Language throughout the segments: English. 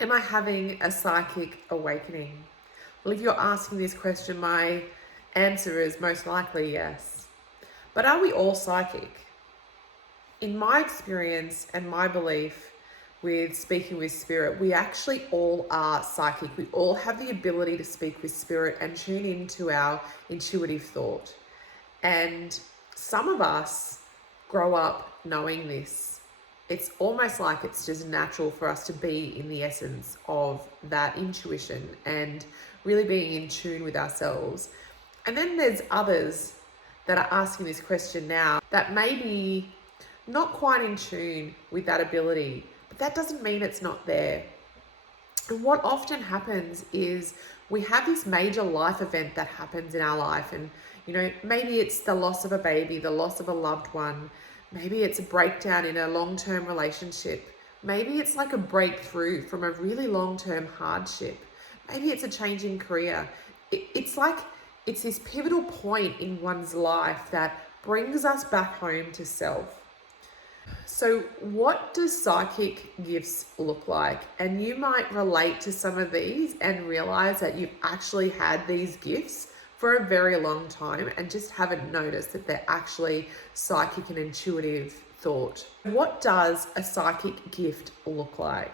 Am I having a psychic awakening? Well, if you're asking this question, my answer is most likely yes. But are we all psychic? In my experience and my belief with speaking with spirit, we actually all are psychic. We all have the ability to speak with spirit and tune into our intuitive thought. And some of us grow up knowing this. It's almost like it's just natural for us to be in the essence of that intuition and really being in tune with ourselves. And then there's others that are asking this question now that may be not quite in tune with that ability, but that doesn't mean it's not there. And what often happens is we have this major life event that happens in our life, and maybe it's the loss of a baby, the loss of a loved one, maybe it's a breakdown in a long-term relationship, maybe it's like a breakthrough from a really long-term hardship, maybe it's a change in career. It's like it's this pivotal point in one's life that brings us back home to self. So, what does psychic gifts look like? And you might relate to some of these and realize that you've actually had these gifts for a very long time and just haven't noticed that they're actually psychic and intuitive thought. What does a psychic gift look like?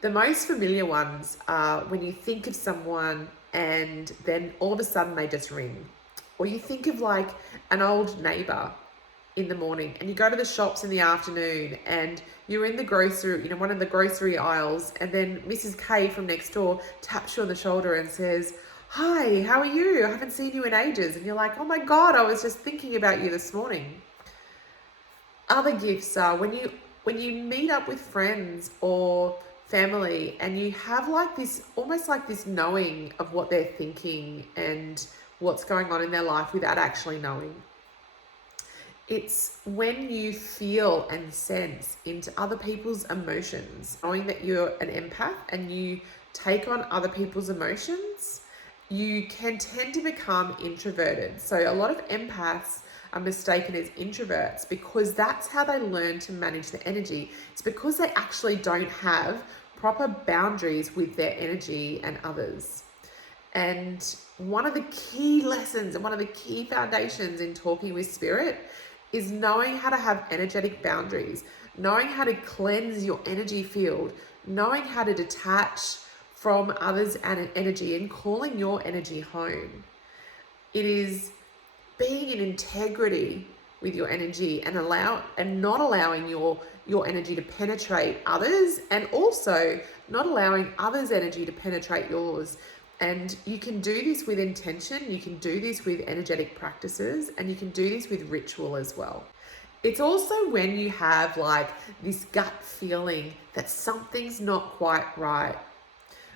The most familiar ones are when you think of someone and then all of a sudden they just ring. Or you think of like an old neighbor in the morning and you go to the shops in the afternoon and you're in the grocery, one of the grocery aisles, and then Mrs. K from next door taps you on the shoulder and says, "Hi, how are you? I haven't seen you in ages." And you're like, "Oh my God, I was just thinking about you this morning." Other gifts are when you meet up with friends or family and you have like this, almost like this knowing of what they're thinking and what's going on in their life without actually knowing. It's when you feel and sense into other people's emotions, knowing that you're an empath and you take on other people's emotions, you can tend to become introverted. So a lot of empaths are mistaken as introverts because that's how they learn to manage their energy. It's because they actually don't have proper boundaries with their energy and others. And one of the key lessons and one of the key foundations in talking with spirit is knowing how to have energetic boundaries, knowing how to cleanse your energy field, knowing how to detach from others' and energy and calling your energy home. It is being in integrity with your energy and not allowing your energy to penetrate others, and also not allowing others' energy to penetrate yours. And you can do this with intention, you can do this with energetic practices, and you can do this with ritual as well. It's also when you have like this gut feeling that something's not quite right.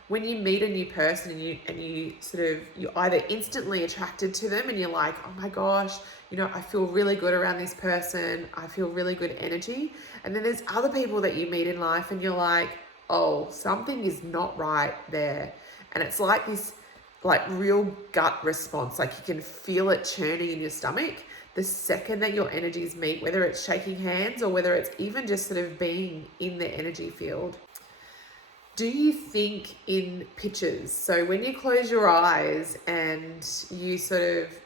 When you meet a new person and you're either instantly attracted to them and you're like, "Oh my gosh, I feel really good around this person. I feel really good energy." And then there's other people that you meet in life and you're like, "Oh, something is not right there." And it's like this like real gut response. Like you can feel it churning in your stomach the second that your energies meet, whether it's shaking hands or whether it's even just sort of being in the energy field. Do you think in pictures? So when you close your eyes and you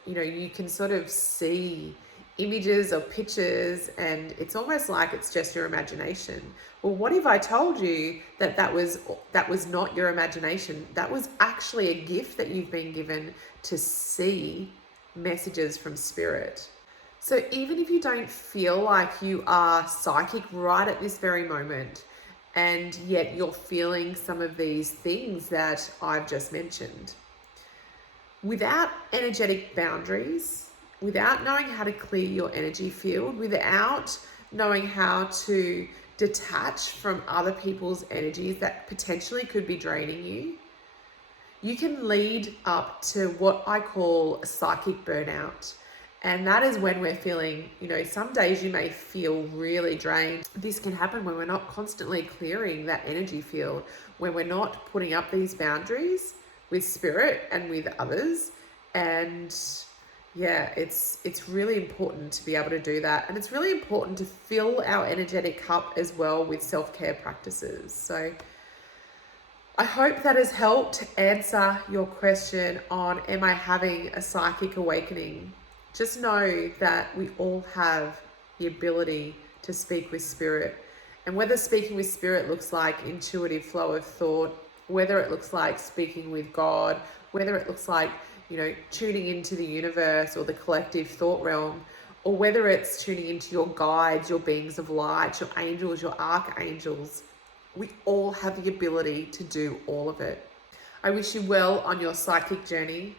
you can sort of see images or pictures and it's almost like it's just your imagination. Well, what if I told you that was not your imagination? That was actually a gift that you've been given to see messages from spirit. So even if you don't feel like you are psychic right at this very moment, and yet you're feeling some of these things that I've just mentioned, without energetic boundaries, without knowing how to clear your energy field, without knowing how to detach from other people's energies that potentially could be draining you, you can lead up to what I call a psychic burnout. And that is when we're feeling, some days you may feel really drained. This can happen when we're not constantly clearing that energy field, when we're not putting up these boundaries with spirit and with others. And yeah, it's really important to be able to do that. And it's really important to fill our energetic cup as well with self-care practices. So I hope that has helped answer your question on, am I having a psychic awakening? Just know that we all have the ability to speak with spirit. And whether speaking with spirit looks like intuitive flow of thought, whether it looks like speaking with God, whether it looks like, tuning into the universe or the collective thought realm, or whether it's tuning into your guides, your beings of light, your angels, your archangels, we all have the ability to do all of it. I wish you well on your psychic journey.